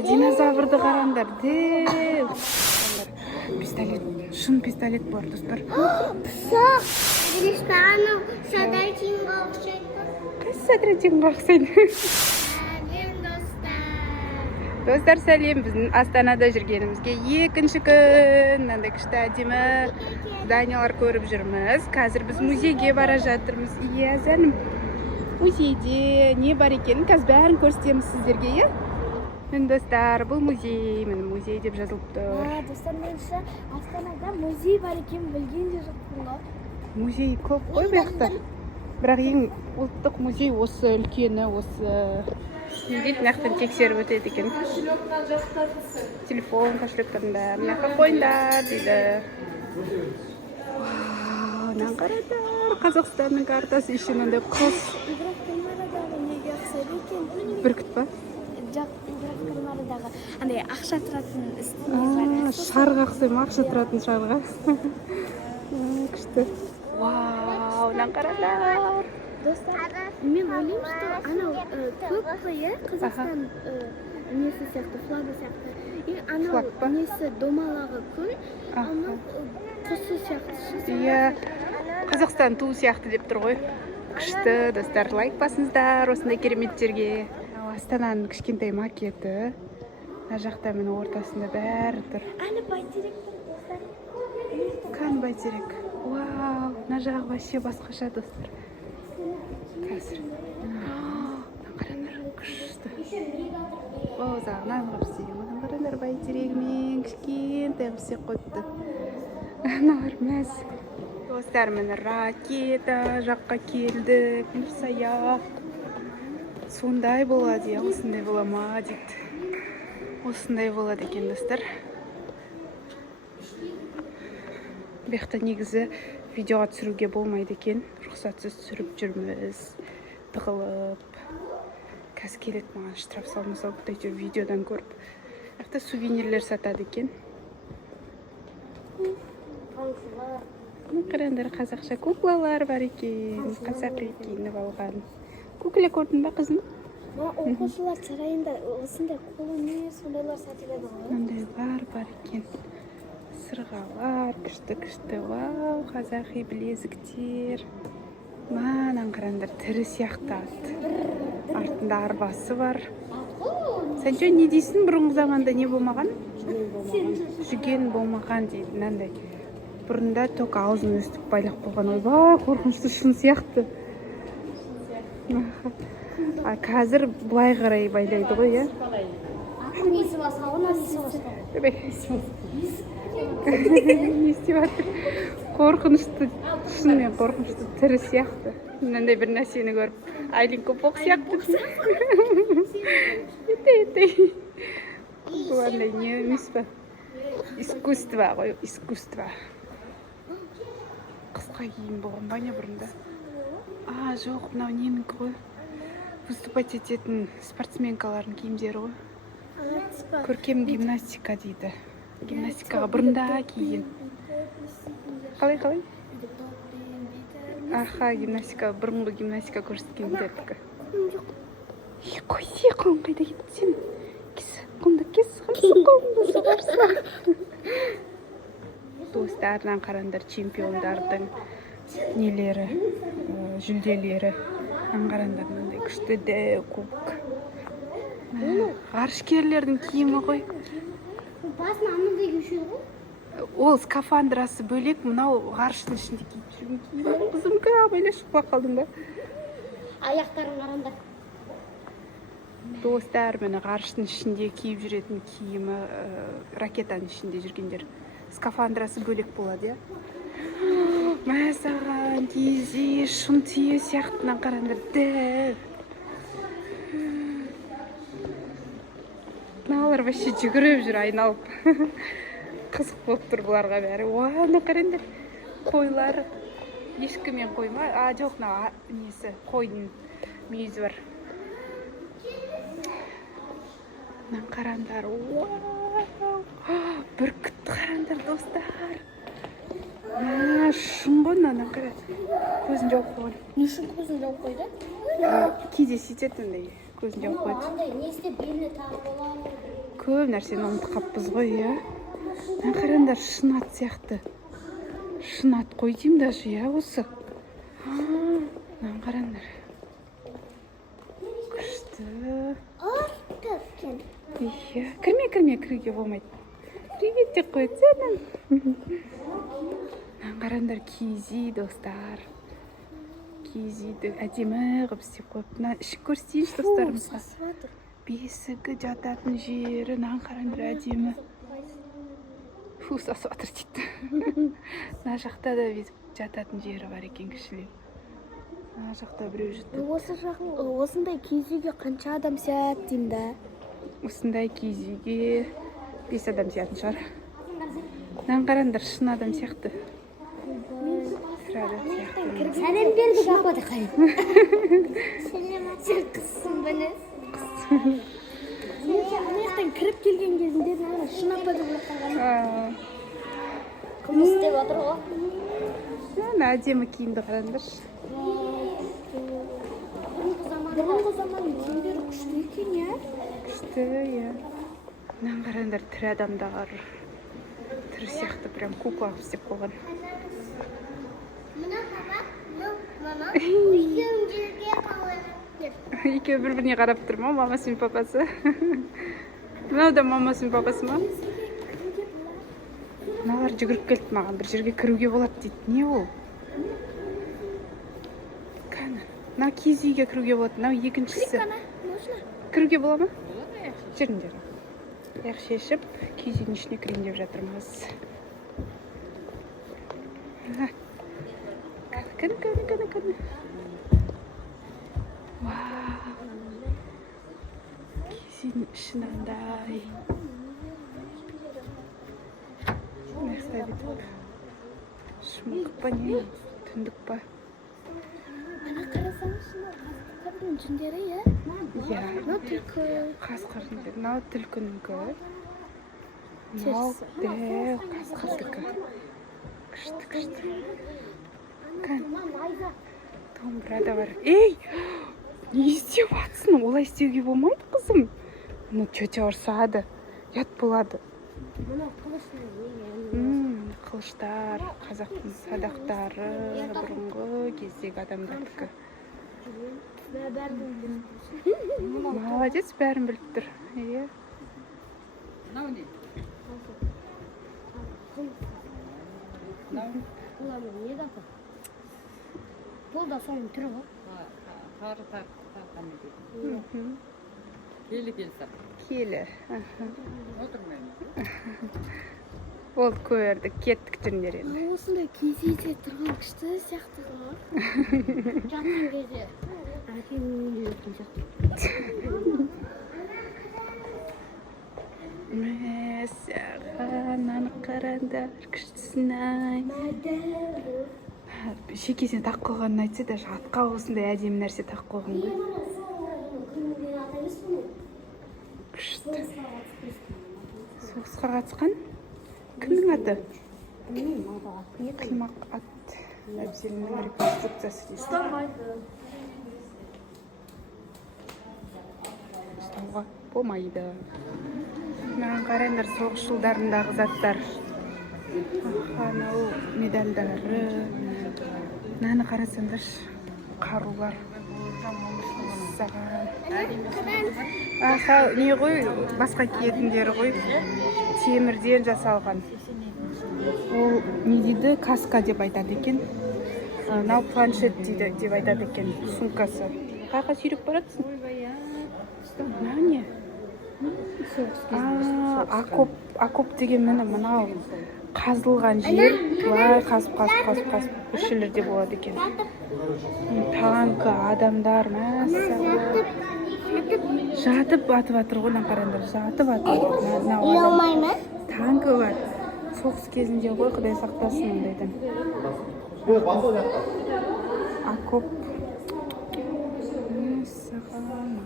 Dinozavrды қараңдар. Пистолет, шын пистолет бар, достар. Пысақ. Ресторанның садатинға ұқсайды. Қайсы садатинға ұқсайды? Сәлем, достар. Достар, сәлем. Біздің Астанада жүргенімізге екінші күн. Мынандай күшті әдемі зданиялар көріп жүрміз. Қазір біз музейге бара жатырмыз. Иә, зәнім. Музейде не бар екенін қазір бәрін көрсетеміз сіздерге, иә? Міне достар, бұл музей, міне музей деп жазылып тұр. Достар, мен Астанада музей бар екенін білген де жоқпын ғой. Музей көп қой бұл жақта. Бірақ ең ұлттық музей осы үлкені, осы не дейді, мынаяқтан тексеріп өтеді екен. Телефон, кошелектарын да мынаяққа қойыңдар дейді. Вау, қараңдар, Қазақстанның картасы еще мынандай құс. Бүркіт па? Жоқ, Игрокармарадағы андай ақша тұратын шарға ұқсайды ма, ақша тұратын шарға? Күшті. Вау, қараңдар. Достар, мен ойлаймын, что анау көк қой, Қазақстан несі сияқты, флагы сияқты. И анау несі домалағы күн, анау құсы сияқты. Иә, Қазақстан туы сияқты деп тұр ғой. Күшті, достар, лайк басыңыздар осындай кереметтерге. Астананың кішкентай макеті. Ар жақта міне ортасында бәрі тұр. Әлі бәйтерек тұр, достар. Қан бәйтерек. Вау, мына жағы вообще басқаша, достар. Қазір. Қараңдар, күшті. Оу, жағынан ғып істеген. Қараңдар, бәйтерегімен кішкентай ғып істеп қойыпты. Аналар мәз. Достар, міне ракета жаққа келдік. Нұрсаяқ. Сондай болады, осындай бола ма, дейді. Осындай болады екен, достар. Бақта негізі видеоға түсіруге болмайды екен. Рұқсатсыз түсіріп жүрміз. Тығылып. Қазір келеді маған штраф салмаса, бұтайтыр видеодан көріп. Бақта сувенирлер сатады екен. Қараңдар, қазақша куклалар бар екен. Қазақи киініп алған. Кукла көрдің ба, қызым? Оқушылар сарайында осындай қолөнер сондайлар сатылады ғой. Мындай бар екен. Сырғалар, күшті. Вау, қазақи білезіктер. Манан қараңдар, тірі сияқты ат. Артында арбасы бар. Сен жөн не дейсің, бұрынғы заманда не болмаған? Жүген болмаған дейді, мынандай. Бұрында ток аузын өстіп байлақ болған. Ойбай, қорқынышты шын сияқты. Қазір бұлай қарай байлайды ғой, е? Несі басқа, несі басқа. Не істеп жатыр? Қорқынышты, шынымен қорқынышты, тірі сияқты. Мынандай бір нәрсені көріп, Айлин көпоқ сияқты. Ете. Бұл андай не емес па? Искусство ғой, искусство. Қысқа киім болған ба не бұрында? Жоқ, мынау ненің ғой? Выступать ететін спортсменкалардың киімдері ғой. Көркем гимнастика дейді. Гимнастикаға бұрында кейін. Қалай? Гимнастика, бұрынғы гимнастика көрсеткен дедікі. Қойсе, қолын қайда кетсен? Қолында кес, қолында сығарса. Достардан қарандар, чемпиондардың нелері, жүлделері. Қарандар, мынандай күшті дәу кубок. Ғарышкерлердің киімі ғой. Басын анандай кешеді ғой. Ол скафандрасы бөлек, мынау ғарыштың ішінде киіп жүрген киімі. Қызым, абайла шықпа қалдың ба? Аяқтарын қараңдар. Достар, мені ғарыштың ішінде киіп жүретін киімі, ракетаның ішінде жүргендер. Скафандрасы бөлек болады, е? Мәсаған, тизе, шын түйе сияқтынан қараңдар, дәу. Мыналар вообще жүгіріп жүр айналып. Қызық болып тұр бұларға бәрі. Ана қараңдар, қойлар. Ешкімен қойма. Жоқ, несі, қойдың мүйізі бар. Мына қараңдар. Бүркіт қараңдар, достар. Шын ғой, мына қараңдар. Көзін жауып қойған. Не үшін көзін жауып қойды? Кейде сөйтетіндей көзін жауып қойды. Андай не істеп беліне тағып алады. көп нәрсені ұмытып қалыппыз ғой, иә. Мына қараңдар, шын ат сияқты. Шын ат қой деймін даже, иә, осы. Мына қараңдар. Күшті. Иә, кірме, кіруге болмайды. Привет деп қойды сенің. Мына қараңдар, киіз үй, достар. Киіз үйді әдемі қылып істеп қойып. Мына ішін көрсетейінші достарымызға. Бесігі жататын жері, мына қараңдар, әдемі. Фу, сасып жатыр дейді. Мына жақта да жататын жері бар екен, кішілеу. Мына жақта біреу жатады. Осындай киіз үйге қанша адам сыяды деймін да? Осындай киіз үйге 5 адам сиятын шығар. Мына қараңдар, шын адам сияқты. Сәлем бердік апады қайын. Сен қызсың бәне. Мынаяқтан кіріп келген кезінде шын апады болып қалған. Қылмыс деп отыр ғой. Мына әдемі киімді қараңдаршы. Бұрынғы заманның киімдері күшті екен, иә? Күшті, иә. Мына қараңдар, тірі адамдар. Тірі сияқты прям кукла қылып істеп қойған. Екеуі бір-біріне қарап тұр ма, мамасы мен папасы? Мынау да мамасы мен папасы ма? Мыналар жүгіріп келді маған, бір жерге кіруге болады дейді. Не ол? Қане, мына киіз үйге кіруге болады, мынау екіншісі. Кіруге бола ма? Жүріңдер. Аяқ шешіп, киіз үйдің ішіне кірейін деп жатырмыз. Кәні. Вау. Киіз үйдің іші мынандай. Мынақты бүйтіп. Шымылдық па не? Түндік па? Ана қарасаңыз, қасқырдың жүндері, иә? Иә. Мынау түлкі. Қасқырдың жүндері. Мынау түлкінікі. Мынау қасқырдікі. Күшті. Кән. Домбыра да бар. Ей! Не істеп жатсың? Олай істеуге болмайды, қызым. Мұны тетя ұрсады. Ят болады. Қылыштар, қазақтың садақтары, бұрынғы кездегі адамдардікі. Молодец, бәрін біліп тұр. Иә. Бұл да соның түрі ғой. Қары тартқан екен. Келі. Отырмаймыз. Болды, көрдік, кеттік жүріндер енді. Осындай киіз үйде тұрған күшті сияқты ғой. Жатқан кезде. Әкем үйінде жатқан сияқты. Мәссаған, аны қараңдар, күштісін-ай. Шекесіне тақ қойғанын айтса, даже атқа осындай әдемі нәрсе тақ қойған ғой. Күшті. Соғысқа қатысқан? Кімнің аты? Қимақ ат. Әбзелінің реконструкциясы кесті. Ұстауға болмайды. Маған қараңдар, соғыс жылдарындағы заттар. Анау медальдары. Нәні қарасаңдар, қарулар. Саған. Не ғой, басқа киетіндері ғой. Темірден жасалған. Ол не дейді? Каска деп айтады екен. Нау планшет дейді деп айтады екен. Сумкасы. Қайқа сүйреп баратсың? Не? Окоп деген мынау қазылған жер. Бұлай қазып үшілерде болады екен. Танкі, адамдар, жатып атып атыр ғой, қараңдар, жатып атыр. Ұялмай ма? Танкі бар. Соғыс кезінде ғой, Құдай сақтасын ондайдан. Окоп.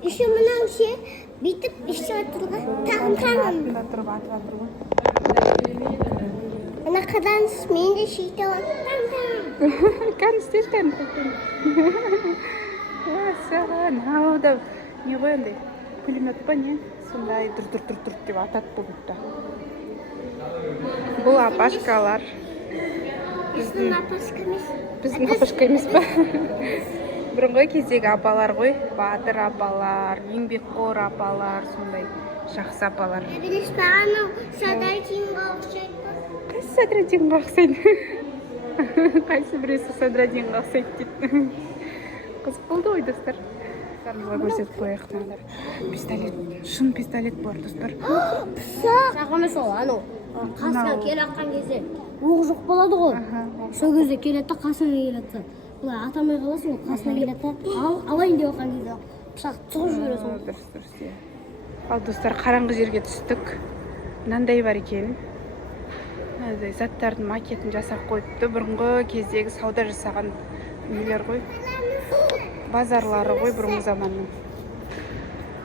Еще мынау ше, бүйтіп іші атырға тағын. Артында тұрып атып атыр ғой. Ана қаданыс, мен де шейті алам. Кәністер Саған, ау да, не ғой андай, пулемет па не? сондай дүр деп атат бұл бутта. Бұл апашкалар. Біздің апашка емес. Біздің апашка емес па? Бұрынғы кездегі апалар ғой, батыр апалар, еңбекқор апалар, сондай жақсы апалар. Білеш пе, анау Садрадинға ұқсайды. Қайсы Садрадинға ұқсайды? Қайсы біреусі Садрадинға ұқсайды дейді. Қызық болды ғой, достар. Сармыға көрсетіп қояйық мыналар. Пистолет, шын пистолет бар, достар. Сағымы сол, анау қасына келе аққан кезде оқ жоқ болады ғой. Сол кезде келеді, қасына келеді. Бұлай атамай қаласың, қасына келеді, алайын деп аққан кезде пышақ сұғып жібересің. Дұрыс, иә. Ал достар, қараңғы жерге түстік. Мынандай бар екен. Заттардың макетін жасап қойыпты. Бұрынғы кездегі сауда жасаған үйлер ғой. Базарлары ғой бұрынғы заманның.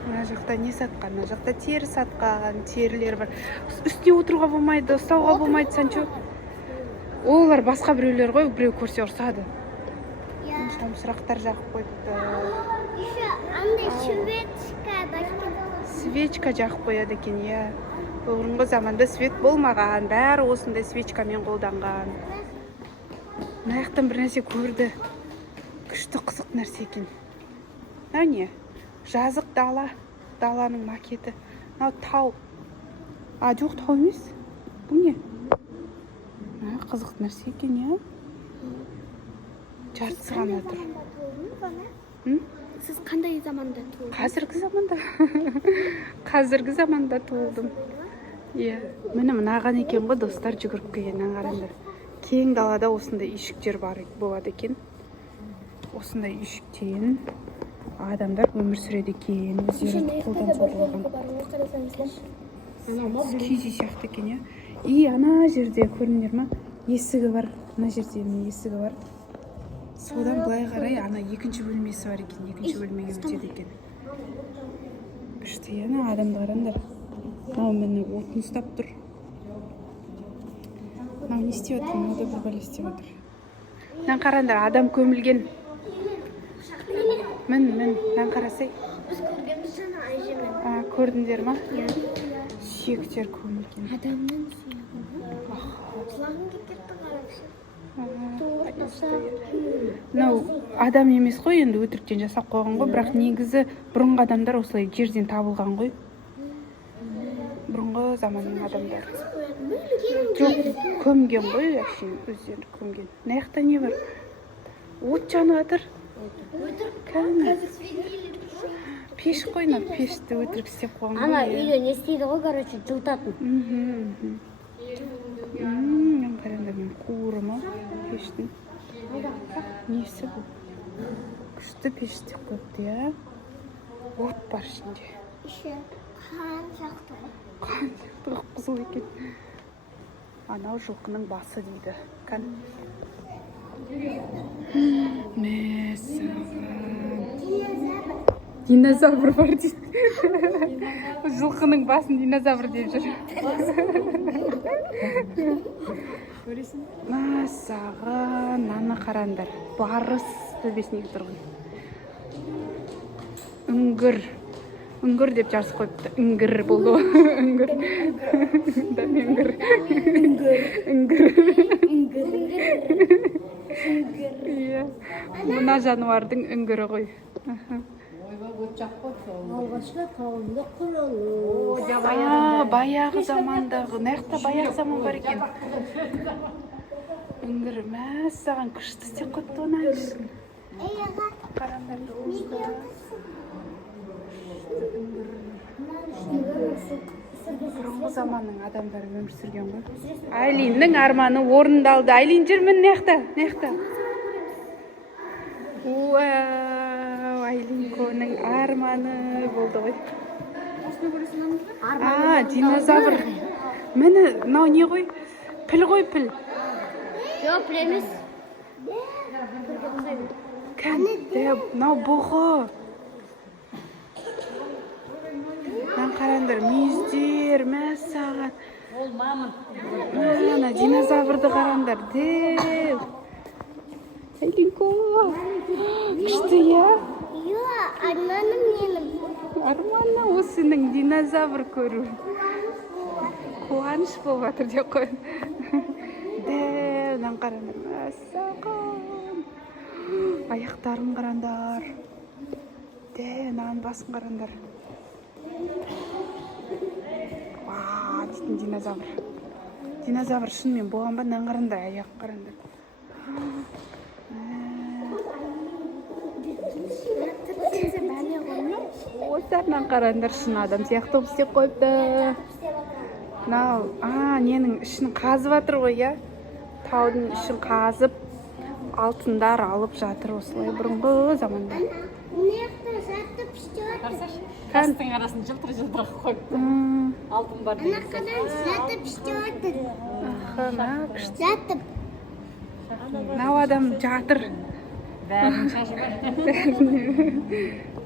Мына жақта не сатқан? Мына жақта тері сатқан, терілер бар. Үстіне отыруға болмайды, ұстауға болмайды, санчо. Олар басқа біреулер ғой, біреу көрсе ұрсады. Шамшырақтар жағып қойыпты. Свечка жағып қояды екен, иә. Бұрынғы заманда свет болмаған, бәрі осындай свечкамен қолданған. Мына жақтан бір нәрсе көрді. Күшті қызық нәрсе екен. Мынау не? Жазық дала, даланың макеті. Мынау тау. Жоқ, тау емес. Бұл не? Қызық нәрсе екен, иә? Жартысы ғана тұр. Сіз қандай заманда туылдыңыз? Қазіргі заманда. Қазіргі заманда туылдым. Иә, міне мынаған екен ғой, достар, жүгіріп келгеннен қараңдар. Кең далада осындай үйшіктер бар болады екен. Осындай үйшіктен адамдар өмір сүреді екен. Өздері қолдан жасалған. Киіз үй сияқты екен, иә. И ана жерде көрдіңдер ма? Есігі бар. Ана жерде есігі бар. Содан былай қарай ана екінші бөлмесі бар екен. Екінші бөлмеге өтеді екен. Күшті, ана адамды қараңдар. Мынау мені отын ұстап тұр. Мынау не істеп отыр? Мынау да бір бәле істеп отыр. Мынаны қараңдар, адам көмілген. Мынаны қарасай. Біз көргенбіз жаңа әжемен. Көрдіңдер ма? Сүйектер көмілген. Адамның сүйегі. Құлағым кетті қарапшы. Мынау адам емес қой, енді өтіріктен жасап қойған ғой, бірақ негізі бұрынғы адамдар осылай жерден табылған ғой. Бұрынғы заманның адамдары. Жоқ, көмген ғой, өздері көмген. Мына жақта не бар? От жанып жатыр. Пеш қой, пешті өтірік істеп қойған ғой. Ана үйде не істейді ғой, короче, жылтатын. Қараңдар, мен қуыры ма пештің? Несі бұл? Күшті пеш істеп қойыпты, иә? От бар ішінде. Қан жақты. Қан жақты қызыл екен. Анау жылқының басы дейді. Қан. Динозавр бар дейді. Жылқының басын динозавр деп жүр. Мәссаған, наны қарандар. Барыс төбесіне тұрған. Үңгір деп жазып қойыпты. Үңгір болды. Үңгір. Мына жануардың үңгірі ғой. Алғашқы қауымды құралу. Баяғы замандағы. Наяқта баяғы заман бар екен. Үңгір мәссаған күшті істеп қойыпты оны әншісін. Қарандар достар. Бұрынғы заманның адамдары өмір сүрген ғой. Айлиннің арманы орындалды. Айлин жүрмін наяқта. Айлинконың арманы болды ғой. Динозавр. Мені мынау не ғой? Піл ғой, піл. Жоқ, піл емес. Мынау бұғы. Мынаны қараңдар, мүйіздер, мәссаған. Ол мамын. Мына динозаврды қараңдар. Айлинко. Күшті, я? Жоқ, арманым менің. Арманна осының динозавр көру. Қуаныш болып жатыр деп қой. Дәу, қараңдар. Мәссаған. Аяқтарын қараңдар. Дәу, басын қараңдар. Вау, дейтін динозавр. Динозавр шынымен болған ба? Қараңдар, аяқ қараңдар. Осыларынан қараңдар, шын адам сияқты болып істеп қойыпты. Ненің ішін қазып жатыр ғой, я? Таудың ішін қазып, алтындар алып жатыр осылай бұрынғы заманда. Тастың арасын жылтыр қойыпты. Алтын бар деген. Жатып. Адам жатыр. Бәрінің шашы бар.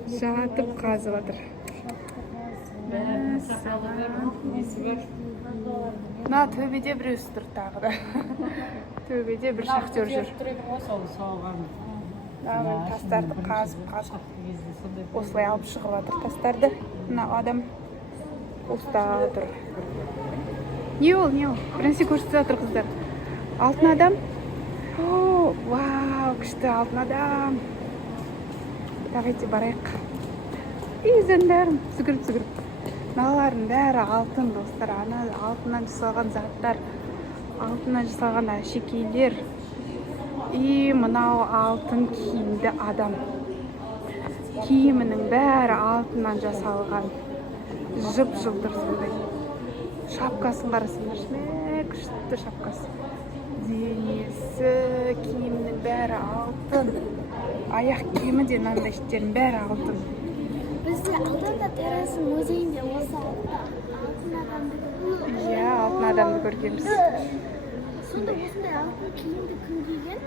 Жатып қазып жатыр. Төбеде біреусі тұр тағы да. Төбеде бір шахтер жүр. Тастарды қазып осылай алып шығып жатыр тастарды. Адам ұстап тұр. Не ол? Бірінші көрсетіп жатыр қыздар. Алтын адам. Вау, күшті алтын адам. Давайте барайық. Изендерім, сүгіріп. Мыналардың бәрі алтын, достар. Алтыннан жасалған заттар, алтыннан жасалған әшекейлер. Мынау алтын киімді адам. Киімінің бәрі алтыннан жасалған. Жып-жылдыр сондай. Шапкасын қарасыңдар, күшті шапкасы. Денесі, киімінің бәрі алтын. Аяқ киімі де мынандай іштерінің бәрі алтын. Бізде Алтын террасы музейінде осы алтын адамды көрдік. Иә, алтын адамды көргенбіз. Сонда осындай алтын киімді кім киген?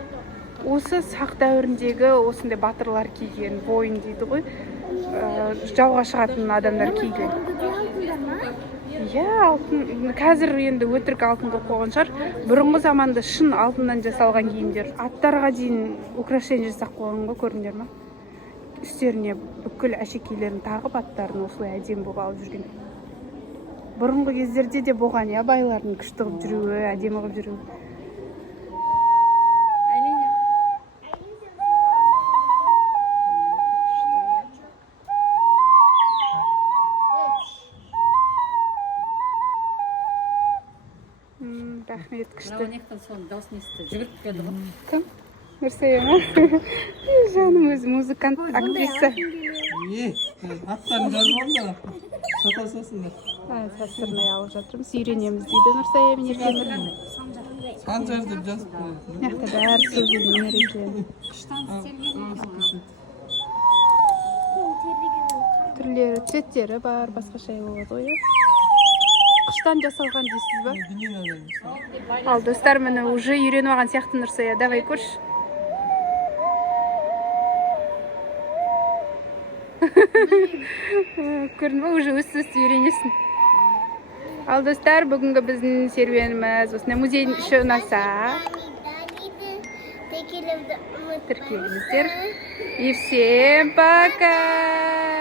Осы сақ дәуіріндегі осындай батырлар киген, бойын дейді ғой. Жауға шығатын адамдар киген. Иә, алтын. Қазір енді өтірік алтын қойып қойған шығар. Бұрынғы заманда шын алтыннан жасалған киімдер. Аттарға дейін украшение жасап қойған ғой, көрдіңдер ме? Үстеріне бүкіл әшекейлерін тағып, аттарын осылай әдемі болып алып жүрген. Бұрынғы кездерде де болған, я, байлардың күшті қылып жүруі, әдемі қылып жүруі. Рахмет, күшті. Рауниқтан соның даусын естіді, жүгіріп келді ғой. Кім? Нұрсая ма? Жаным өзі музыкант, актриса. Аттарын жазып алды. Сатасасыңдар. Тастырмай алып жатырмыз, үйренеміз дейді Нұрсая мен Еркемір. Санжар деп жазып қойды. Мынақты бәрі сөйлеген екен. Түрлері, цветтері бар, басқаша болады ғой. Қыштан жасалған дейсіз ба? Ал достар, міне уже үйреніп алған сияқты Нұрсая. Давай көрш. Көрдің ба, уже өсті үйренесің. Ал достар, бүгінгі біздің серуеніміз осындай музейдің іші ұнаса тіркеліңіздер. И всем пока!